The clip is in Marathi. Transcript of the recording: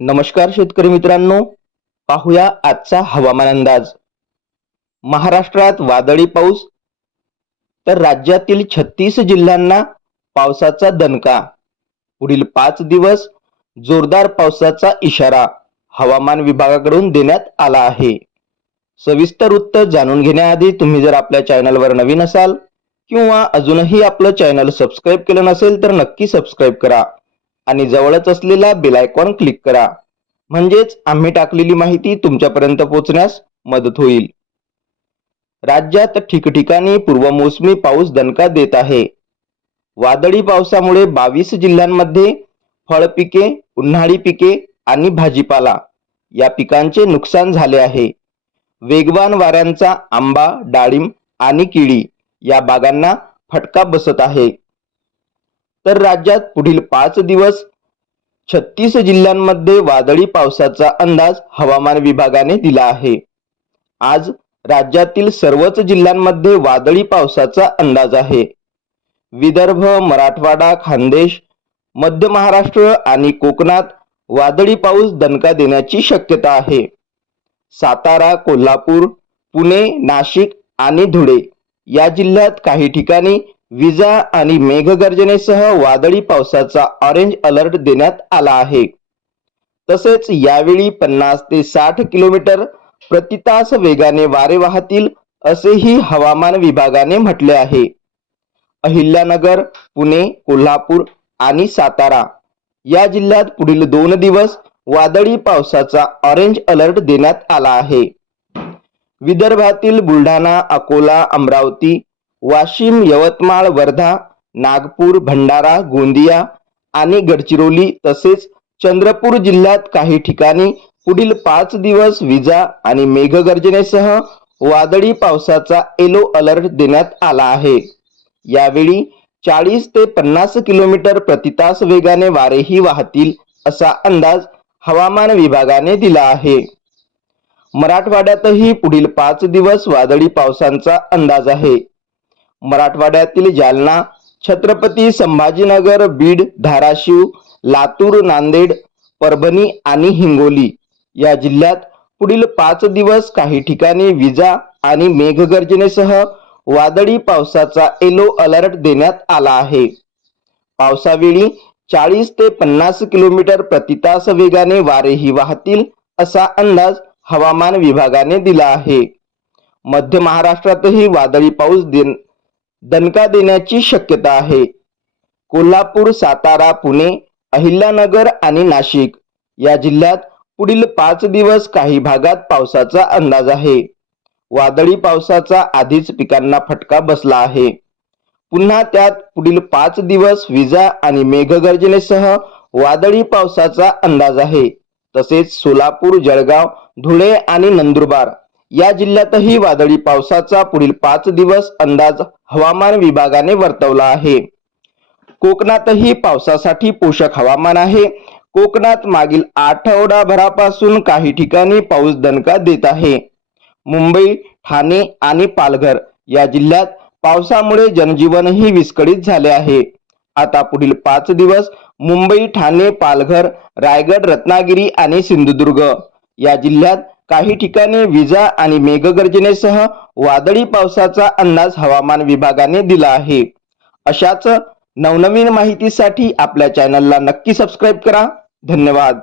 नमस्कार शेतकरी मित्रांनो. पाहूया आजचा हवामान अंदाज. महाराष्ट्रात वादळी पाऊस तर राज्यातील छत्तीस जिल्ह्यांना पावसाचा दणका. पुढील पाच दिवस जोरदार पावसाचा इशारा हवामान विभागाकडून देण्यात आला आहे. सविस्तर उत्तर जाणून घेण्याआधी तुम्ही जर आपल्या चॅनलवर नवीन असाल किंवा अजूनही आपलं चॅनल सबस्क्राईब केलं नसेल तर नक्की सबस्क्राईब करा. आणि जवळच असलेला बेल आयकॉन क्लिक करा. म्हणजेच आम्ही टाकलेली माहिती तुमच्यापर्यंत पोहोचण्यास मदत होईल. राज्यात ठिकठिकाणी पूर्वमोसमी पाऊस दणका देत आहे. वादळी पावसामुळे बावीस जिल्ह्यांमध्ये फळपिके उन्हाळी पिके आणि भाजीपाला या पिकांचे नुकसान झाले आहे. वेगवान वाऱ्यांचा आंबा डाळिंब आणि केळी या बागांना फटका बसत आहे. तर राज्यात पुढील पाच दिवस छत्तीस जिल्ह्यांमध्ये वादळी पावसाचा अंदाज हवामान विभागाने दिला आहे. आज राज्यातील सर्वच जिल्ह्यांमध्ये वादळी पावसाचा अंदाज आहे. विदर्भ मराठवाडा खानदेश मध्य महाराष्ट्र आणि कोकणात वादळी पाऊस दणका देण्याची शक्यता आहे. सातारा कोल्हापूर पुणे नाशिक आणि धुळे या जिल्ह्यात काही ठिकाणी विजा आणि मेघगर्जनेसह वादळी पावसाचा ऑरेंज अलर्ट देण्यात आला आहे. तसेच यावेळी पन्नास ते साठ किलोमीटर प्रतितास वेगाने वारे वाहतील असेही हवामान विभागाने म्हटले आहे. अहिल्यानगर पुणे कोल्हापूर आणि सातारा या जिल्ह्यात पुढील दोन दिवस वादळी पावसाचा ऑरेंज अलर्ट देण्यात आला आहे. विदर्भातील बुलढाणा अकोला अमरावती वाशिम यवतमाळ वर्धा नागपूर भंडारा गोंदिया आणि गडचिरोली तसेच चंद्रपूर जिल्ह्यात काही ठिकाणी पुढील पाच दिवस विजा आणि मेघगर्जनेसह वादळी पावसाचा येलो अलर्ट देण्यात आला आहे. यावेळी चाळीस ते पन्नास किलोमीटर प्रतितास वेगाने वारेही वाहतील असा अंदाज हवामान विभागाने दिला आहे. मराठवाड्यातही पुढील पाच दिवस वादळी पावसांचा अंदाज आहे. मराठवाड्यातील जालना छत्रपती संभाजीनगर बीड धाराशिव लातूर नांदेड परभणी आणि हिंगोली या जिल्ह्यात पुढील पाच दिवस काही ठिकाणी विजा आणि मेघगर्जनेसह वादळी पावसाचा येलो अलर्ट देण्यात आला आहे. पावसावेळी चाळीस ते पन्नास किलोमीटर प्रति तास वेगाने वारेही वाहतील असा अंदाज हवामान विभागाने दिला आहे. मध्य महाराष्ट्रातही वादळी पाऊस दिन दणका देण्याची शक्यता आहे. कोल्हापूर सातारा पुणे अहिल्यानगर आणि नाशिक या जिल्ह्यात पुढील पाच दिवस काही भागात पावसाचा अंदाज आहे. वादळी पावसाचा आधीच पिकांना फटका बसला आहे. पुन्हा त्यात पुढील पाच दिवस विजा आणि मेघगर्जनेसह वादळी पावसाचा अंदाज आहे. तसेच सोलापूर जळगाव धुळे आणि नंदुरबार या जिल्ह्यातही वादळी पावसाचा पुढील पाच दिवस अंदाज हवामान विभागाने वर्तवला आहे. कोकणातही पावसासाठी पोषक हवामान आहे. कोकणात मागील आठवडाभरापासून काही ठिकाणी पाऊस दणका देत आहे. मुंबई ठाणे आणि पालघर या जिल्ह्यात पावसामुळे जनजीवनही विस्कळीत झाले आहे. आता पुढील पाच दिवस मुंबई ठाणे पालघर रायगड रत्नागिरी आणि सिंधुदुर्ग या जिल्ह्यात काही ठिकाणी विजा आणि मेघगर्जनेसह वादळी पावसाचा अंदाज हवामान विभागाने दिला आहे. अशाच नवनवीन माहितीसाठी आपल्या चॅनलला नक्की सबस्क्राईब करा. धन्यवाद.